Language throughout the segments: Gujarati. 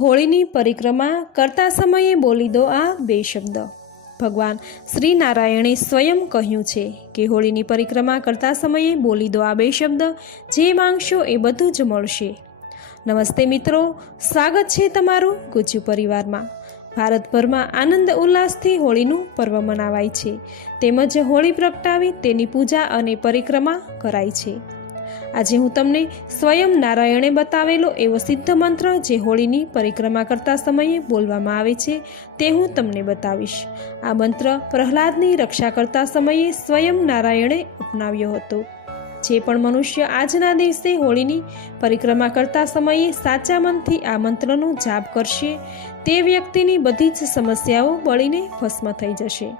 હોળીની પરિક્રમા કરતા સમયે બોલી દો આ બે શબ્દ. ભગવાન શ્રી નારાયણે સ્વયં કહ્યું છે કે હોળીની પરિક્રમા કરતા સમયે બોલી દો આ બે શબ્દ, જે માંગશો એ બધું જ મળશે. નમસ્તે મિત્રો, સ્વાગત છે તમારું ગુજ્જુ પરિવારમાં. ભારતભરમાં આનંદ ઉલ્લાસથી હોળીનું પર્વ મનાવાય છે. તેમજ હોળી પ્રગટાવી તેની પૂજા અને પરિક્રમા કરાય છે. આજે હું તમને સ્વયં નારાયણે બતાવેલો એવો સિદ્ધ મંત્ર જે હોળીની પરિક્રમા કરતા સમયે બોલવામાં આવે છે, તે હું તમને બતાવીશ. આ મંત્ર પ્રહલાદની રક્ષા કરતા સમયે સ્વયં નારાયણે અપનાવ્યો હતો. જે પણ મનુષ્ય આજના દિવસે હોળીની પરિક્રમા કરતા સમયે સાચા મનથી આ મંત્રનો જાપ કરશે, તે વ્યક્તિની બધી જ સમસ્યાઓ બળીને ભસ્મ થઈ જશે.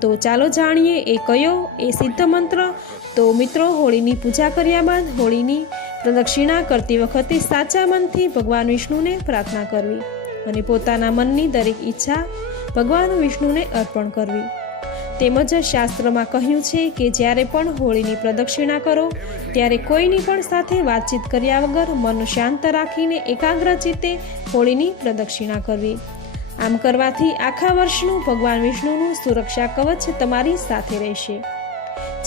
તો ચાલો જાણીએ એ કયો? એ સિદ્ધ મંત્ર. તો મિત્રો, હોળીની પૂજા કર્યા બાદ હોળીની પ્રદક્ષિણા કરતી વખતે સાચા મનથી ભગવાન વિષ્ણુને પ્રાર્થના કરવી અને પોતાના મનની દરેક ઈચ્છા ભગવાન વિષ્ણુને અર્પણ કરવી. તેમજ શાસ્ત્રમાં કહ્યું છે કે જ્યારે પણ હોળીની પ્રદક્ષિણા કરો, ત્યારે કોઈની પણ સાથે વાતચીત કર્યા વગર મન શાંત રાખીને એકાગ્ર ચિત્તે હોળીની પ્રદક્ષિણા કરવી. આમ કરવાથી આખા વર્ષનું ભગવાન વિષ્ણુનું સુરક્ષા કવચ તમારી સાથે રહેશે.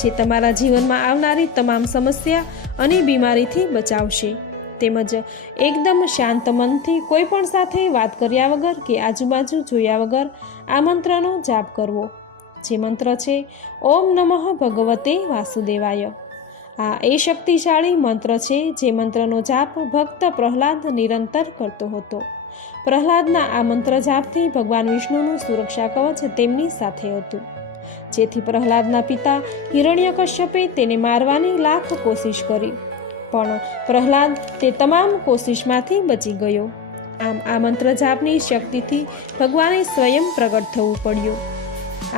જે તમારા જીવનમાં આવનારી તમામ સમસ્યા અને બીમારીથી બચાવશે. તેમજ એકદમ શાંત મનથી કોઈ પણ સાથે વાત કર્યા વગર કે આજુબાજુ જોયા વગર આ મંત્રનો જાપ કરવો. જે મંત્ર છે, ઓમ નમઃ ભગવતે વાસુદેવાય આ એ શક્તિશાળી મંત્ર છે, જે મંત્રનો જાપ ભક્ત પ્રહલાદ નિરંતર કરતો હતો. પ્રહલાદના આ મંત્ર જાપથી ભગવાન વિષ્ણુનું સુરક્ષા કવચ તેમની સાથે હતું. જેથી પ્રહલાદના પિતા હિરણ્યકશ્યપે તેને મારવાની લાખ કોશિશ કરી. પણ પ્રહલાદ તે તમામ કોશિશમાંથી બચી ગયો. આમ આ મંત્ર જાપની શક્તિથી ભગવાને સ્વયં પ્રગટ થવું પડ્યું.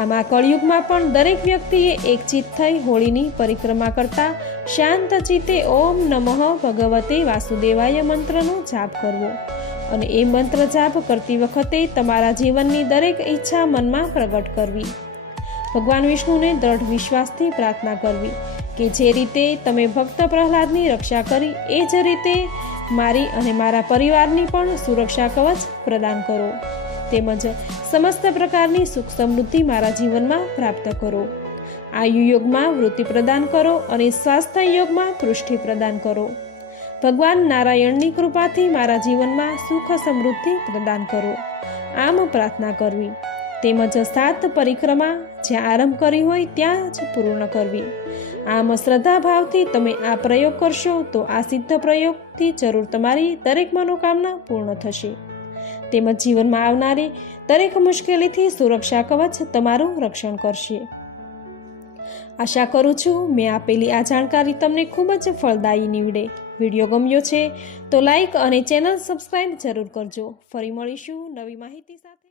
આમ કળિયુગમાં પણ દરેક વ્યક્તિએ એકચિત થઈ હોળીની પરિક્રમા કરતા શાંત ચિત્તે ઓમ નમઃ ભગવતે વાસુદેવાય મંત્રનો જાપ કરવો. અને એ મંત્ર જાપ કરતી વખતે તમારા જીવનની દરેક ઈચ્છા મનમાં પ્રગટ કરવી. ભગવાન વિષ્ણુને દ્રઢ વિશ્વાસથી પ્રાર્થના કરવી કે જે રીતે તમે ભક્ત પ્રહલાદની રક્ષા કરી, એ જ રીતે મારી અને મારા પરિવારની પણ સુરક્ષા કવચ પ્રદાન કરો. તેમજ સમસ્ત પ્રકારની સુખ સમૃદ્ધિ મારા જીવનમાં પ્રાપ્ત કરો. આયુ યોગમાં વૃત્તિ પ્રદાન કરો અને સ્વાસ્થ્ય યોગમાં તૃષ્ટિ પ્રદાન કરો. ભગવાન નારાયણની કૃપાથી મારા જીવનમાં સુખ સમૃદ્ધિ પ્રદાન કરો. આમ પ્રાર્થના કરવી. તેમજ સાત પરિક્રમા જ્યાં આરંભ કરી હોય ત્યાં જ પૂર્ણ કરવી. આમ શ્રદ્ધા ભાવથી તમે આ પ્રયોગ કરશો તો આ સિદ્ધ પ્રયોગથી જરૂર તમારી દરેક મનોકામના પૂર્ણ થશે. તેમજ જીવનમાં આવનારી દરેક મુશ્કેલીથી સુરક્ષા કવચ તમારું રક્ષણ કરશે. આશા કરું છું મેં આપેલી આ જાણકારી તમને ખૂબ જ ફળદાયી નીવડે. વીડિયો ગમ્યો છે તો લાઈક અને ચેનલ સબસ્ક્રાઈબ જરૂર કરજો. ફરી મળીશું નવી માહિતી સાથે.